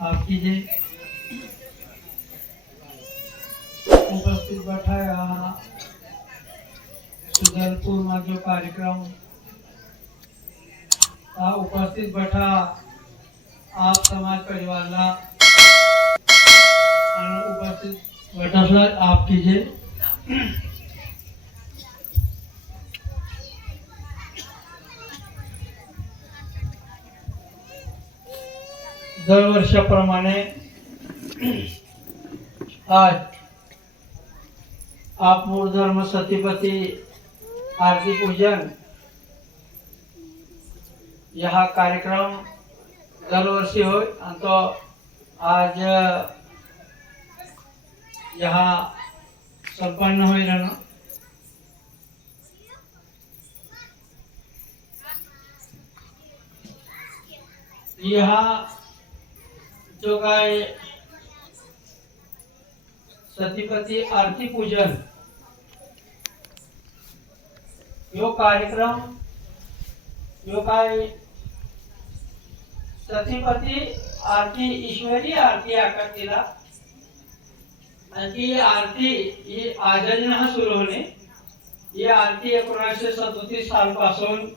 आपकी जे उपस्थित बैठा है यहाँ में जो कार्यक्रम आ उपस्थित बैठा आप समाज परिवारला उपस्थित बैठा आप कीजिए दरवर्षाप्रमाणे आज आप मूळ धर्म सतीपती आरती पूजन हा कार्यक्रम दरवर्षी होय. आणि तो आज यहाँ संपन्न होईल ना. यहाँ जो काय सतीपती आरती पूजन यो कार्यक्रम यो काय सतीपती आरती ईश्वरी आरती आकारतीला. आणि ती आरती ही आजारीनं सुरू होणे. ही आरती एकोणीसशे सदोतीस सालपासून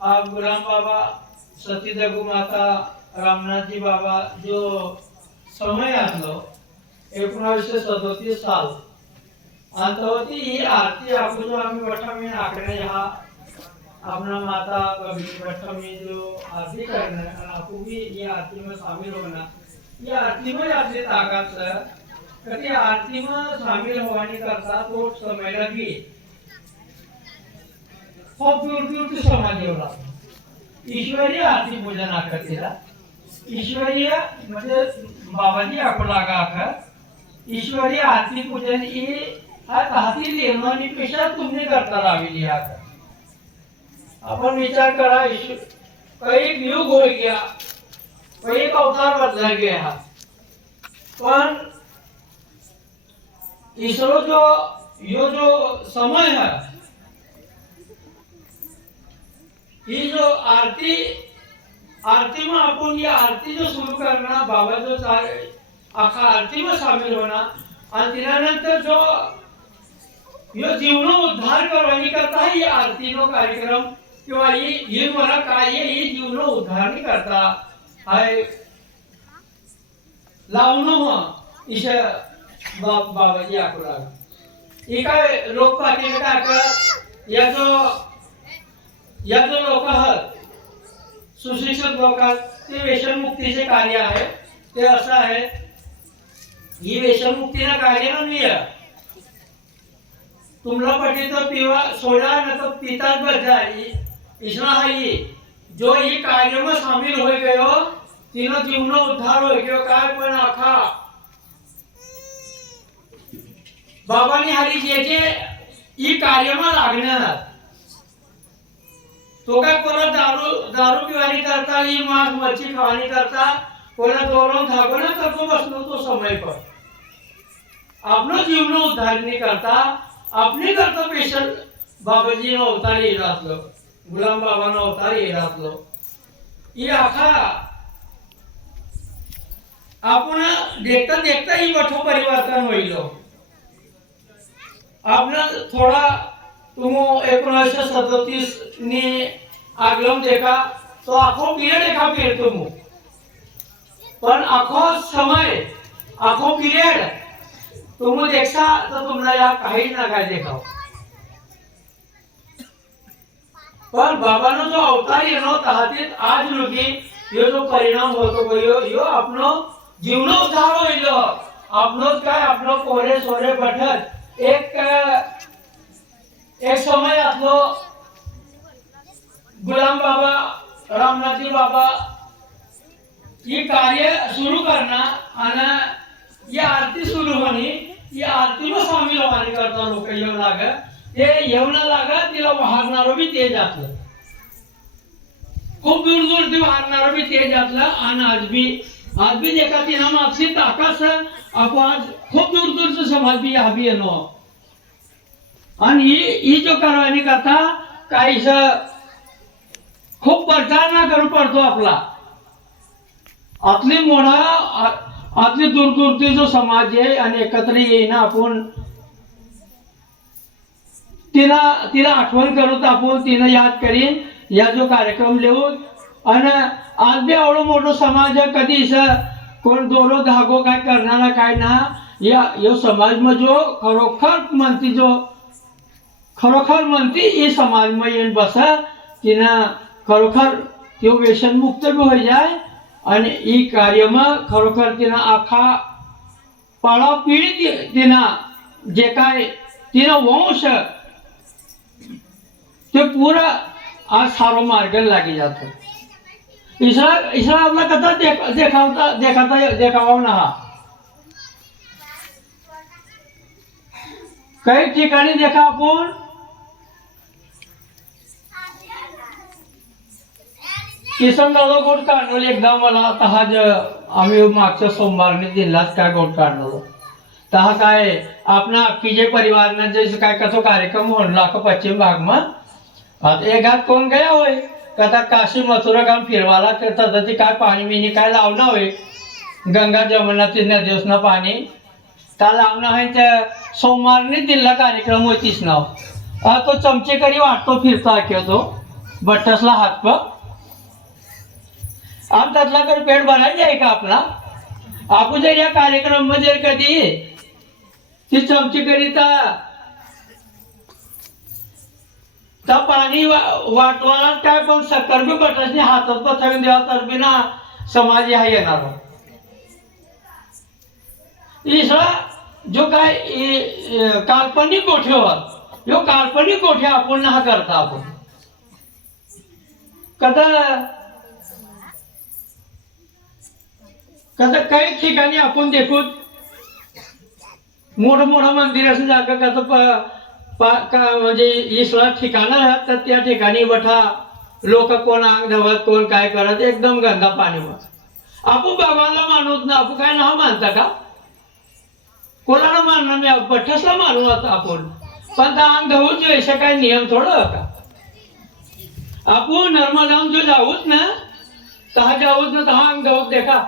आप गुलाम बाबा सती माता रामनाथजी बाबा जो समय आणलो एकोणीसशे सदोतीस साल. आणि तेव्हा ती ही आरती आपण जो आम्ही बठा आकडे हा अपना माता कभी बठा जो आरती करना है और आपको भी ये आरती में शामिल होना ये आरती में आपली ताकद सर कधी आरती में शामिल होने करता तो समय लगी खूप दूर दूर ते समाज एवढा ईश्वरी आरती पूजन आकर्तीला ईश्वरीय म्हणजे बाबाजी आपला का ईश्वरी आरती पूजन ही हा हाती निर्माणी पेशा तुम्ही करता लावली आता. आपण विचार करा ईश्वर युग हो गया कई अवतार बदला गया पण इसरो जो यो जो समय है ही जो आरती आरती में आपण ये आरती जो सुरू करना बाबा जो चा- आखा आरती में शामिल होना आणि त्यानंतर जो यो जीवन उद्धार करवानी करता ही आरती नो कार्यक्रम किंवा ही ही मला काय ही जीवन उद्धार नाही करता हाय लावणं इश बा बाबाजी आकुला. ही काय लोक पाहतील काय का या जो या जो लोक आहात सुशिक्षित लोक ते व्यसनमुक्तीचे कार्य आहे. ते असं आहे ही व्यसनमुक्तीनं कार्य नाही आहे तुमला पटे तो पिवा सोडा न तो पिता बचा इसना है ये जो ही कार्य में शामिल हो गयो तीनों जीवनो उद्धार हो गयो काय पण आखा. बाबांनी हरी जे जे ई कार्य में लागणार. तो काय कोणा दारू दारू पिवानी करता ही मांस मच्छी खावानी करता कोणा दोरों धागोना करतो बसलो तो समय पर आपलं जीवन उद्धार नाही करता आपली करता पेशल बाबाजी अवतार येत असलो गुलाम बाबानं अवतार येत असलो ही आखा आपण देखता देखता ही बठो परिवर्तन होईल हो. आपण थोडा तुमो एकोणीसशे सदतीस नी आगलम देखा तो आखो पिरियड एका पिरियड तुम. पण आखो समय आखो पिरियड तुम देखा तर तुम्हाला या काही ना काय देखाव. पण बाबानो जो अवतार येणो तहातीत आज लोकी यो जो परिणाम होतो गो, यो यो आपलो जीवन उद्धार होईल. आपलोच काय आपलो कोरे सोरे बठत एक अ, एक समय आपलो गुलाम बाबा रामनाथी बाबा ही कार्य सुरू करणार आणि या आरती सुरू होणे या आरतीला स्वामी लोकांनी करता लोक येऊ लाग ते ना लागा तिला वाहणार बी ते जातलं खूप दूर दूर ते वाहणार बी ते जातलं आणि आज बी आज बी एका तिला मागची ताकास आपण खूप दूर दूरचं समाज बी हा बी येणं. आणि ही ही जो करवानी करता काहीस खूप प्रचारणा करू पडतो आपला. आपली मोठा आपली आतली दूरदूरची जो समाज आहे आणि एकत्र येईना आपण तिला तिला आठवण करत आपण तिनं याद करीन या जो कार्यक्रम लिहून. आणि आज बी एवढं मोठं समाज आहे, कधी कोण दोरो धागो काय करणारा काय ना या यो समाज में जो खरोखर म्हणती जो ખરોખર મનથી એ સમાજમાં એને બસે તેના ખરોખર તેઓ વ્યસન મુક્ત બી હોઈ જાય અને એ કાર્યમાં ખરોખર તેના આખા પાળા પીડી તેના જે કાંઈ તેનો વંશ તે પૂરા આ સારો માર્ગ લાગી જતો. ઈશરા ઈશા આપણા કરતા દેખાવતા, દેખાતા, દેખાવાના હા. કઈ ઠેકાણે દેખા પણ किसनदादा गोट काढलं एकदा मला. आता हा ज आम्ही मागच्या सोमवारने दिलाच काय गोट काढलो तहा काय आपणा अख्खीजे परिवारनं जे काय कसो कार्यक्रम म्हणला का पश्चिम भागमा आता एकात कोण गया होय? कथा काशी मथुरा काम फिरवाला तर ती काय पाणी बिणी काय लावणं होय? गंगा जमुना तिन्या पाणी. त्या लावणं आहे त्या सोमवारने दिला कार्यक्रम होतीच नाव. हा तो चमचेकरी वाटतो फिरतो तो. बट्टसला हात प आम कर पेट भरायचा आहे का आपला? आपण जर या कार्यक्रममध्ये कधी ती चमचेकरीता त्या पाणी वाटवाला काय पण सक्कर बी बटासनी हातात बसावी देवा तर बी ना समाज हा येणार. इसरा जो काय काल्पनिक गोठ्यावर हो? यो काल्पनिक गोठ्या आपण हा करता आपण. कदा कदा काही ठिकाणी आपण देखू मोठं मोठं मंदिर असं जागा कसं का म्हणजे इसला ठिकाणं राहत तर त्या ठिकाणी बठा लोक कोण अंग धवत कोण काय करत एकदम गंगा पाणी आपण भगवानला मानवत ना आपण काय ना मानता का? कोणाला मानणार मी बठ्ठसला मानू आता आपण. पण त्या अंग धवून जो असे काय नियम थोडं का आपण नर्मदाम जो जाऊच ना तहा जाऊच ना तहा अंग धवत देखा.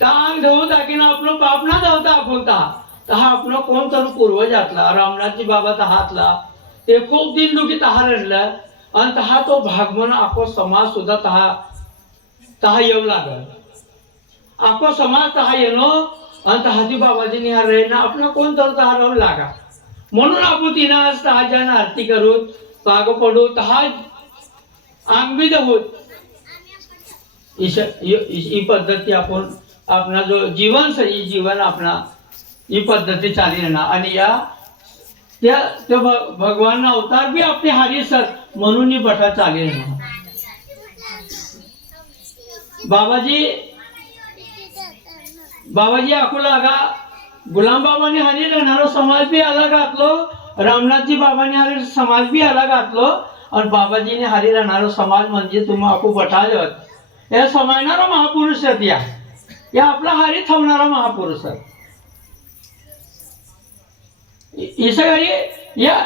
त्या अंग की दाखीन आपलं बाप ना धावता आपण तहा हा आपण कोण तर पूर्वज हातला रामनाथजी बाबा तहातला ते खूप दिन दुखी तहा रडलं. आणि तहा तो भागमन आपो समाज सुद्धा तहा तहा येऊ लागल. आपो समाज तहा येणो आणि तहाजी बाबाजी निहार रेना आपण कोण तर तहा राहू लागा. म्हणून आपण तिनं आज ज्यानं आरती करून पाग पडू तहा अंग बी दहूत ही पद्धती आपण आपला जो जीवन सही जीवन आपला ही पद्धती चाली राहणार आणि या त्या त्या भ- भगवान अवतार बी आपले हारी सर म्हणून ही बठा चाली राहणार बाबाजी बाबाजी अकोला आगा गुलाम बाबाने हानी राहणारो समाज बी अलग घातलो रामनाथजी बाबाने हारी समाज बी अलग घातलो आणि बाबाजीने हारी राहणारो समाज म्हणजे तुम्ही आखू बटाळत या समायणारा महापुरुष आहेत या. या आपला हारी होणारा महापुरुष आहे. इसं या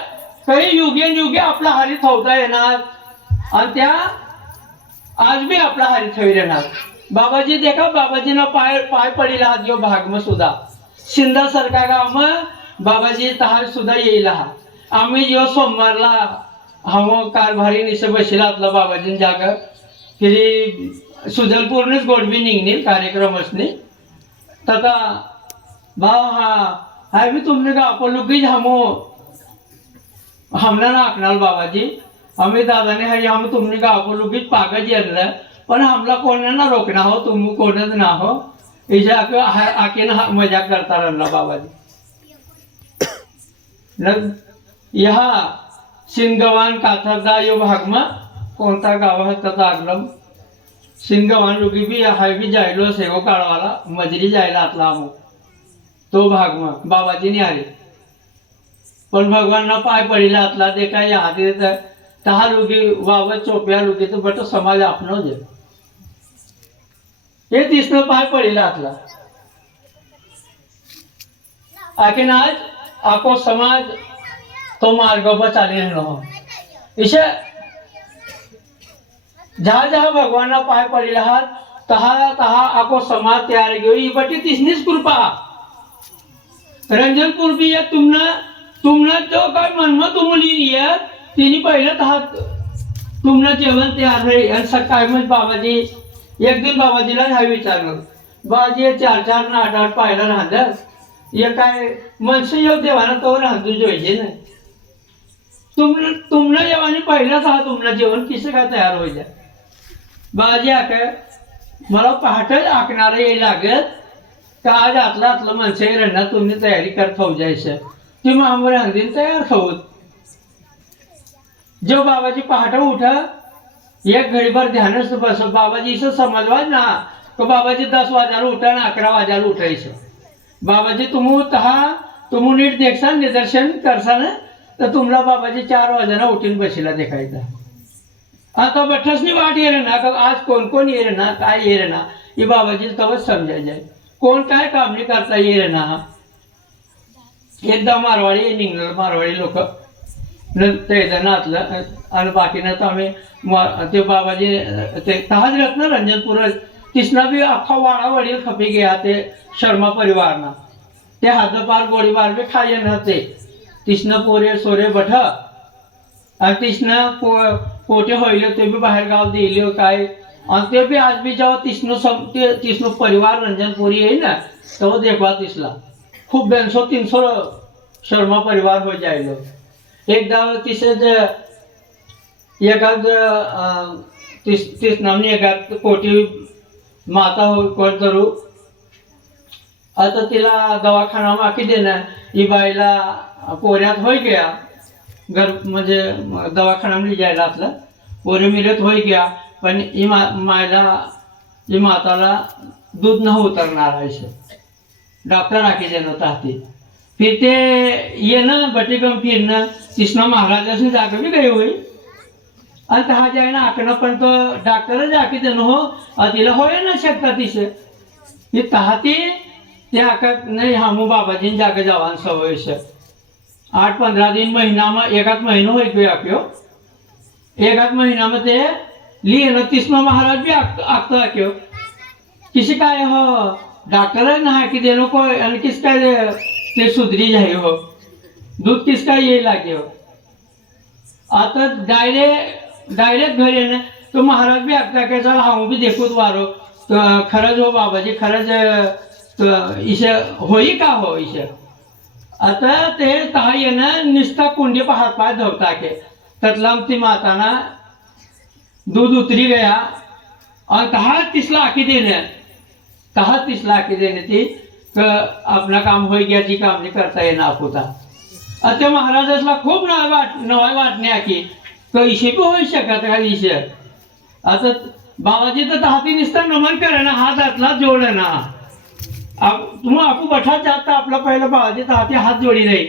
काही युगेन युगे आपला हारी होता येणार. आणि त्या आज बी आपला हारी होईल येणार बाबाजी देखा बाबाजीनं पाय पाय पडील हात यो भागम सुद्धा. शिंदा सारखा गाव बाबाजी तहार सुद्धा येईल. हा आम्ही यो सोमवारला हवं कारभारी निस बसला आपला बाबाजीन जाग फिरी सुजलपूरनेच गोडबी निघणे कार्यक्रम असणे. तथा भाव हा हाय मी तुमने का आपको हमो हमला ना आखणार बाबाजी. आम्ही दादाने हाय हम तुमने का आपको पागच आणलं येणार पण हमला कोणाला ना हो तुम कोणच ना हो. इजा आकेन हा मजाक करता राहिला बाबाजी. नग ह्या सिंगवान काथरदा यो भागमा कोणता गाव आहे त्याचा आगलम सिंगवान लोकी बी हाय बी जायलो सेवो काळवाला मजरी जायला आतला आमो तो भाग मग बाबाजीने आले पण भगवानना पाय पडीला आतला ते काय हाती तहा लोकी बाबा चोप्या लोकी तर बट समाज आपण दे हे दिसणं पाय पडिला आतला. आखिन आज आपो समाज तो मार्ग पर चालेल न हो. इसे जहा जहा भगवान पाय पडले आहात तहा तहा आको समाज तयार घेऊ बटी तिसनीच कृपा रंजन कृपी या तुमनं तुमनं जो काय म्हणणं तुम्हाला ये तिने पहिलं तहा तुमनं जेवण तयार नाही आणि सकाळी मग बाबाजी एक दिन बाबाजीला हा विचारलं बाबाजी चार चार ना आठ आठ पाहिलं राहतात हे काय मनसे येऊ देवाना तो राहतो जोयचे ना। तुमनं तुमनं जेवण पहिलंच हा तुमनं जेवण किसे काय तयार व्हायचं हो बाबाजी आक मला पहाट आखणारं ये लागत. का आज आतलं आतलं माणसं रडणार तुम्ही तयारी करत फौजायचं जायचं ती मामूर तयार होत जो बाबाजी पहाट उठा एक घडीभर ध्यानच बस बाबाजी समजवा ना. तो बाबाजी दस वाजायला उठा आणि अकरा वाजायला उठायचं बाबाजी तुम्ही तहा तुम्ही नीट देखसान निदर्शन करसान. तर तुम्हाला बाबाजी चार वाजाना उठून बशीला देखायचा. आता बठसनी वाट येरे ना का आज कोण कोण येरे ना काय येरे ना ही बाबाजी तवच समजायचे कोण काय कामणी करता येरे ना? एकदा मारवाडी निघणार मारवाडी लोक. त्याचं नातलं आणि बाकीनं तर आम्ही ते बाबाजी ते तहाच रत्न ना रंजनपूर तिसना बी अख्खा वाडा वडील खपी घ्या ते शर्मा परिवारना. ते हातपार गोळीबार बी खाय ना ते. तिसनं पोरे सोरे बठ आणि तिसनं पो कोठे होईल ते बी बाहेर गाव दिले काय? आणि ते बी आज बी जेव्हा तिष्णू सम ते परिवार रंजनपुरी येईल ना तेव्हा देखवा तिसला. खूप बेनसो तीनसो शर्मा परिवार हो जायलो. एकदा तिसरं एखाद तीस तीस नामनी एखाद कोटी माता हो कोण करू आता तिला दवाखाना माकी देणं ही बाईला कोऱ्यात होय गया. घर म्हणजे दवाखाना म्हणजे जायला आपलं. पोरी मिरत होय गया पण ही मा मायला ही माताला दूध न उतरणार आहे डॉक्टर आखी देणं ताती फिर ते येणं बटेकम फिरणं तिसनं महाराजासनी जागा बी गई होई. आणि तहा जे आहे ना पण तो डॉक्टरच आखी देणं हो तिला होय ना शकता तिसे हे तहा ती ते आका नाही हमू बाबाजीन जागे जावान सवय से आठ पंधरा दिन महीना में एकाच महीनो होई गयो आप्यो एकाच महीना में ते लिए न तिसनो महाराज भी आखतो आक्यो किसी काय हो डॉक्टर ना की देनो को आणि किस काय ते सुधरी जाय हो दूध किस काय ये लागे हो आता डायरेक्ट डायरेक्ट घरी येणं तो महाराज बी आखता की चल हांव बी देखूत वारो तर खरंच हो बाबाजी खरंच तर इशे होई का हो इशे आता ते तहा येणं निस्ता कुंडी हात पाय धरता के त्यातला ती माताना दूध उतरी गया. और तहा तिसला आखी देणे. तहा तिसला आखी देणे ती क काम होई गया जी काम नाही करता येणार आपुता आता त्या महाराजासला खूप नवाय वाट नवाय वाटणे आखी. तो इशे को होई शकत का इशे? आता बाबाजी तर हाती निसता नमन करे ना हात हातला ना तुम्हाला आपू बठा जात आपला पहिला बाबाजी तर हात जोडी नाही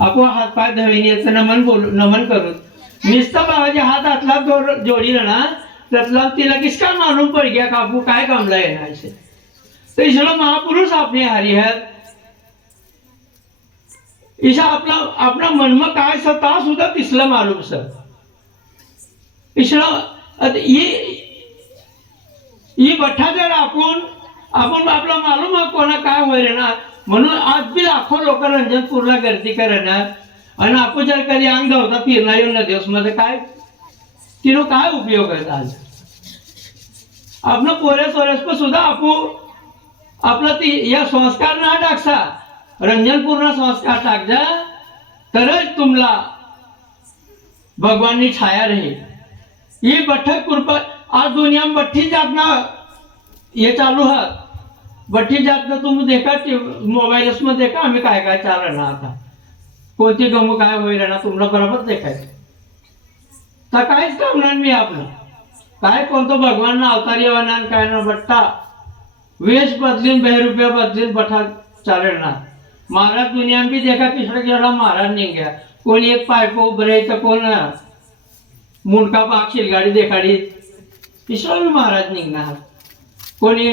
आपू हात पाय धळीने याचं नमन बोलू नमन करू निस्ता बाबाजी हात हातला जोड जोडी ना त्यातला तिला किसका मालूम पड गया कापू काय कामला येणार तर इसलो महापुरुष आपले हरी आहेत. ईशा आपला आपला मनमा काय सता सुद्धा तिसला मालूम सर. ईशला आता ही ही बठ्ठा जर आपण आपण आपला मालूम आहे कोणा काय होईल ना? म्हणून आज बी लाखो लोक रंजनपूरला गर्दी करणार आणि आपण जर कधी अंग धावता फिरणार येऊन दिवसमध्ये काय? तिनो काय उपयोग आहे आज? आपलं पोऱ्या सोऱ्यास सुद्धा आपू आपला ती या संस्कार ना टाकसा. रंजनपूर्ण संस्कार टाकजा. तरच तुमला भगवाननी छाया रही. ही बठ्ठक कृपा आज दुनिया में बठ्ठी जातना ये चालू हा. बठ्ठी जात तुम्ही देखा मोबाईल मध्ये देखा आम्ही काय काय चाल राहणार आता. कोणती गमू काय होईल ना तुम्हाला बरोबर देखायचं. तर काहीच करणार मी आपलं. काय कोणतं भगवान अवतार येणार आणि काय ना बट्टा. वेश बदलीन बेहरुपया बदलीन बठा चालणार महाराज दुनिया बी देखा तिसऱ्या गेला महाराज निघ्या. कोणी एक पायको उभं तर कोण मुंडका बाग शिलगाडी देखाडी. तिसरा बी महाराज निघणार. कोणी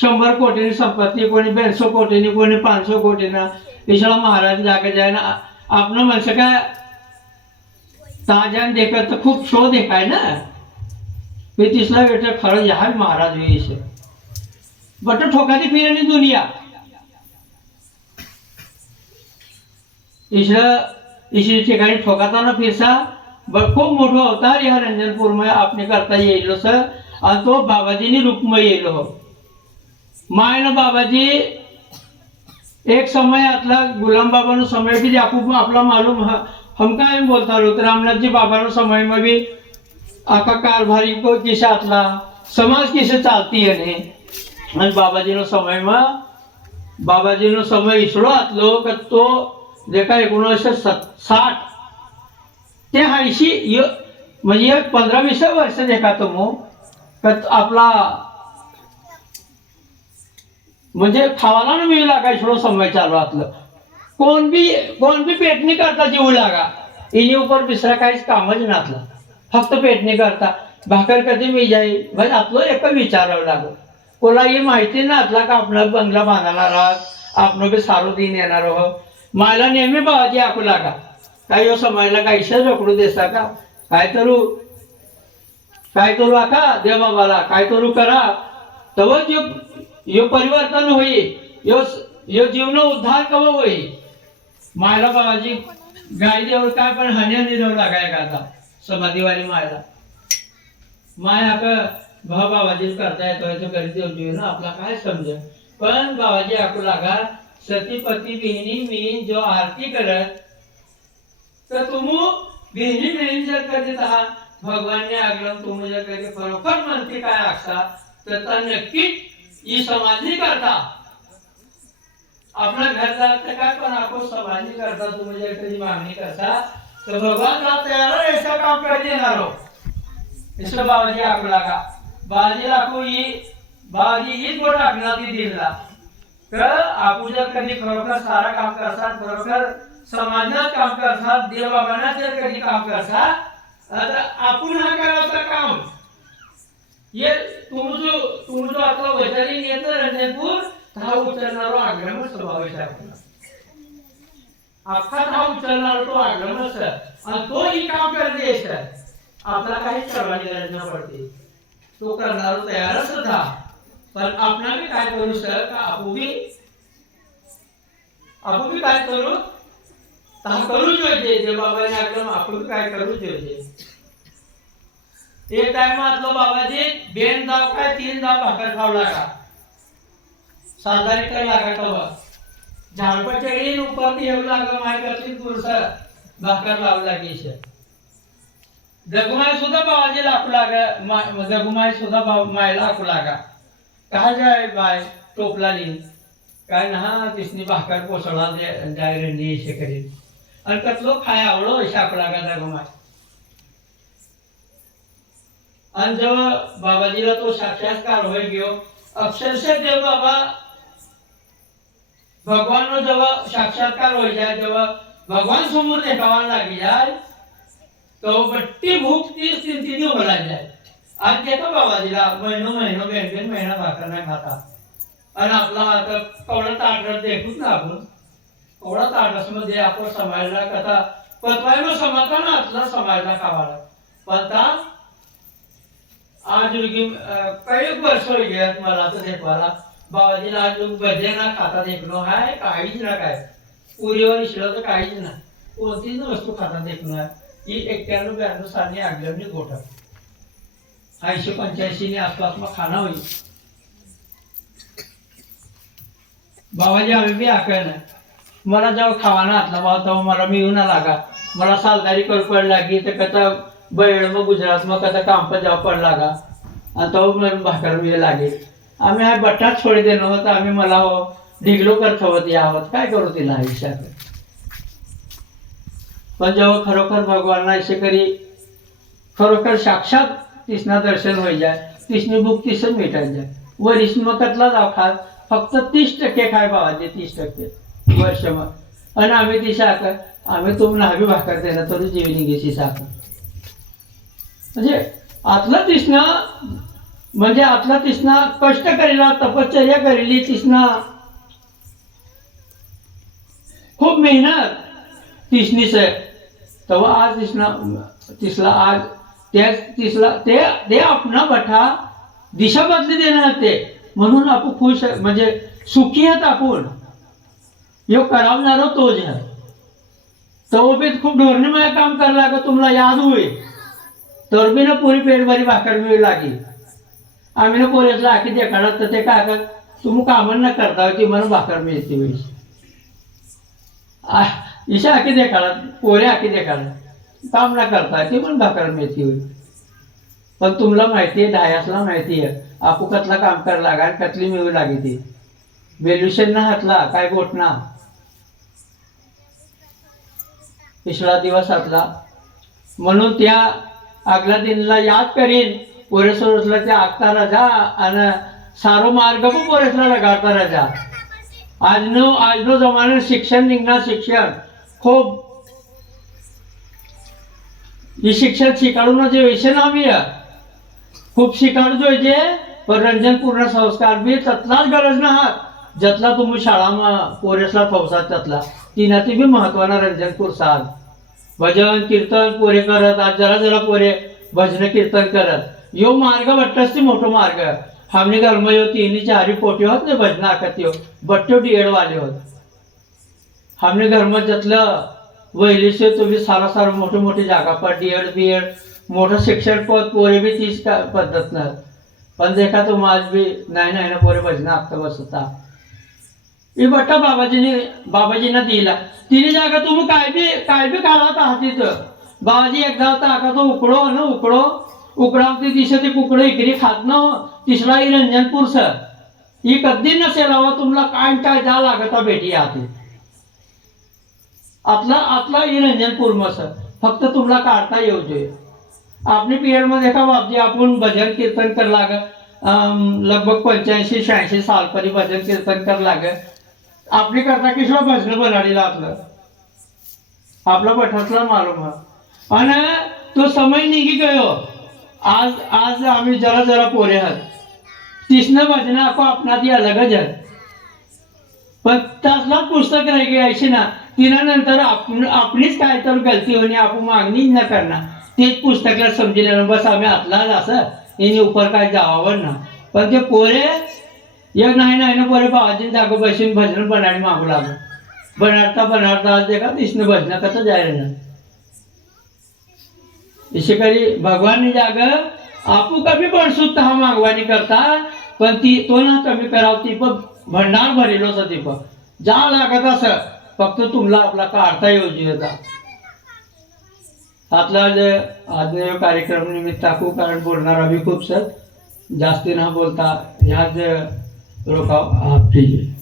शंभर कोटीनी संपत्ती कोणी बेनशे कोटीनी कोणी पाचशे कोटीना तिसरा महाराज जागे जाय ना आपलं म्हणसं काय? ताजान देखत तर खूप शो देखाय ना? पे तिसरा बेटा खरं ह्या महाराज वेश बट ठोकाती फिरणी दुनिया. इकडं इकडे ठिकाणी ठोकाताना फिरसा. ब खूप मोठं अवतार ह्या रंजनपूरमध्ये आपण करता येईल सर आणि तो बाबाजीनी रूपमय येईल हो માયનો બાબાજી એક સમય આટલા ગુલામ બાબાનો સમય બી આપણું આપણા માલુમ હમકા એમ બોલતા રહ્યું રામનાથજી બાબાનો સમયમાં બી આખા કારભારી કિસ્સા આટલા સમાજ કિસ્સે ચાલતી અને અને બાબાજીનો સમયમાં બાબાજીનો સમય ઈસરો આટલો કે तो जेका एकोणीसशे साठ ते ऐंशी म्हणजे पंधरा वीस वर्ष जेका तो मग आपला म्हणजे खावाला न लागाय लागा समय चालू आतलं कोण बी कोण बी पेटणी करता जीव लागा. इनी उपर दुसरा काहीच कामच नसलं फक्त पेटणी करता. भाकर कधी मी जाईल म्हणजे आपलं एक विचारावं लागलं. कोणाही माहिती नसला का आपण बंगला बांधणार आहात आपण बी सारू दिन येणार आहोत. मला नेहमी बाबाजी आखू लागा. काही हो समायला काही रोकडू देसा का? काय करू? काय करू आका देव बाबाला काय करू करा? तवच यो यो परिवर्तन होई यो यो जीवन उद्धार कव होई? मायला बाबाजी गाय देवर काय पण हन्या निरव लागाय का आता समाधीवाली मायला माय आका भाव बाबाजी करता येतो तो करी देव जीवन आपला काय समज? पण बाबाजी आपू लागा सतीपती बिहिणी मी जो आरती करत तर तुम्ही बिहिणी बहिणी जर करीत आहात भगवानने आगलं तुम्ही जर कधी खरोखर म्हणते काय आखसा तर त्या नक्कीच ही समाधी करता. आपला घर जात काय पण आपण समाधी करता. तुम्ही जर कधी मागणी करता तर भगवान तयार ऐसा काम कर देणार हो? बाबाजी आपला का बाबाजी राखू ही बाबाजी हीच गोट आपला ती दिला तर आपण जर कधी खरोखर सारा काम करतात खरोखर समाजात काम करतात देवबाबांना जर कधी काम करतात तर आपण हा करायचं काम. ये तुमजो तुमजो आपला वैचारिक नेत्र रण्यापूर हा उचलणारो आग्रम स्वभावाचा अख्खा हा उचलणारा तो आग्रम आणि तो ही काम करते आपला काही करवानी गरज न पडते। तो करणारा तयार सुद्धा पण आपणाने काय करू सर? का आपुबी आपुबी काय करू? ता करू जोजे जे बाबाने आग्रम आपुबी काय करू जोजे एक आतलो बाबाजी बेन जाव काय तीन जाव भाकर खावला का साधारीकर लागायचा बा झाडपचडीन उपर येऊ लागलं माय करतील पुरुषा भाकर लावू लागेश जगुमाय सुद्धा बाबाजी लाकू लागा जगुमाय सुद्धा बाबा मायला लाकू लागा. काय जाय बाय टोपला लिहिन. काय ना तिसनी भाकर कोसळा जाय रेंडी शेकरी आणि कसलो खाय आवडो शाकू लागा जगुमाय आणि जेव्हा बाबाजीला तो साक्षात्कार होय घेऊ अक्षरशः देव बाबा भगवान जेव्हा साक्षात्कार होई जाय जेव्हा भगवान समोर देखावा लागी जाय तो बट्टी भूक ती स्थिती तीन होला जाय आज देतो बाबाजीला महिनो महिनो बेन महिना भाकर नाही खाता. आणि आपला आता कवडा ताटत देखूच ना आपण कवडा ताटसमध्ये आपण समाजला कथा पतवायनो समाधान आपला समाजला खावाला पण आज रुगी काही वर्ष होई गया मला आता देखवाला बाबाजीला आज लोक भजे ना खाता देखणं हाय काहीच ना काय. पुरीवर शिळ तर काहीच ना. कोणतीच वस्तू खाता देखणं ही एक्क्याण्णव ब्याण्णव साली आगल्याने गोठा. ऐंशी पंच्याऐंशीने आसपास मग खाना होईल. बाबाजी आम्ही बी आकळ ना मला जेव्हा खावाना हातला बाबा तेव्हा मला मिळू ना लागा मला सालदारी कर पड लागी तर कथा बैळ मग गुजरात मग कथा काम पण जेव्हा पण लागा आणि तो मला भाकर लागे आम्ही हा बट्टाच सोडी देणं होतं आम्ही मला हो ढिगलो करत हवं यावत काय करू तिला आयुष्यात? पण जेव्हा खरोखर भगवानना असे करी खरोखर साक्षात तिसना दर्शन होई जाय तिसनी भूक तिसन मिटाय जाय. वरीस मग कसला जाव खात फक्त तीस टक्के खाय बाबाचे तीस टक्के वर्ष मग आणि आम्ही ती साखर आम्ही तुम्हाला हवी भाकर देणार तरी जीवनी घेशी साखर. म्हणजे आतलं तिसणं म्हणजे आतला तिसना कष्ट करेला तपश्चर्या करेली तिसना खूप मेहनत तिसणीच आहे तेव्हा आज तिसना तिसला आज त्या तिसला ते ते आपणा बठा दिशा बदली देणार ते. म्हणून आपण खुश म्हणजे सुखी आहेत आपण. यो करावणारो तोच आहे. तो बी खूप ढोरणीमय काम करायला का तुम्हाला याद होईल. तर पुरी पेट भाकर मिळू लागली. आम्ही ना पोरेसला आखी देखाडा तर ते काय कर तुम्ही कामं न करता ती म्हणून भाकर मिळते होईल इशा आखी देखाडा पोरे आखी देखाडा. काम न करता ती पण भाकर मिळते होईल पण तुम्हाला माहिती आहे डायासला माहिती आहे. आपू कसला काम करायला लागा आणि कतली मिळू लागे ती. बेल्युशन ना हातला काय गोट ना. पिछला दिवस हातला. म्हणून त्या आगल्या दिनला याद करीन पोरेसोरसला त्या आगता राजा आणि सारो मार्ग पण पोरेसला लगाडता राजा આજનો આજનો જમાનો શિક્ષણ નિજ્ઞા शिक्षण खूप हे शिक्षण शिकाडून जे विषय नामी खूप शिकाडू जोईजे पण रंजनपूर्ण संस्कार बी ततलाच गरज ना हात जतला तुम्ही शाळामा पोरेसला थवसात त्यातला तिनाती बी महत्वाना रंजनपूर साध भजन कीर्तन पोरे करत आज जरा जरा पोरे भजन कीर्तन करत. यो मार्ग वाटतच ती मोठो मार्ग. हमने कर्मयो यो तिन्ही चारी पोटी होत ना भजन आखत यो. बट्टो डिएड वाले होत. हमने घरमा जतलं वैली तुम्ही सारा सारा मोठे मोठे जागा पर डीएड बीएड. मोठं शिक्षण पद पोरे बी तीच का पद्धत नाही पण देखा तो माझ बी नाही नाही ना पोरे भजन आखता बसता. ये बट्टा बाबाजीने दिला. तिने जागा तुम्ही काय बी काय बी काढा होता तिथं बाबाजी एकदा होता आका तो उकडो ना उकडो. उकडावती दिशा ते कुकडो इकडी खात ना तिसरा ही रंजनपूर सर ही कधी नसेल हवा तुम्हाला काय काय जा लागत भेटी आधी आपला आपला ही रंजनपूर मग सर फक्त तुम्हाला काढता येऊ दे. आपली पिरियडमध्ये का बाबजी आपण भजन कीर्तन कर लाग लगभग पंच्याऐंशी शहाऐंशी सालपरी भजन कीर्तन कर लाग. आपली करता किशोर भजन बनाडीला आपलं. आपला पठातला मालूम हा आणि तो समय निघी गयो. आज आज आम्ही जरा जरा पोरे आहात. तिसनं भजन आपो आपणात या अलगच आहे पण त्यातला पुस्तक राही घ्यायची ना नंतर आपण आपलीच काय तर गलती होणे आपण मागणी न करणार. तेच पुस्तकाला समजलेलं बस आम्ही आतलाच असं. याने उपर काय जावावर ना. पण ते पोरे एक नाही नाही ना पोरे बाबाजी जागो बसून भजन बनाडी मागू लागलो बनाडता बनाडता आज देखा तिसनं भजना कसं जायला इसे करी भगवान जाग आपू कमी पण सुद्धा हा मागवानी करता पण ती तो ना कमी कराव ती पण भंडार भरेलो असं ती पण. जा लागत असं फक्त तुम्हाला आपला काढता येऊ होता आपला जे आजने कार्यक्रम निमित्त टाकू कारण बोलणार आम्ही खूप सर. जास्ती न बोलता ह्याच रोखाव हा ठीक आहे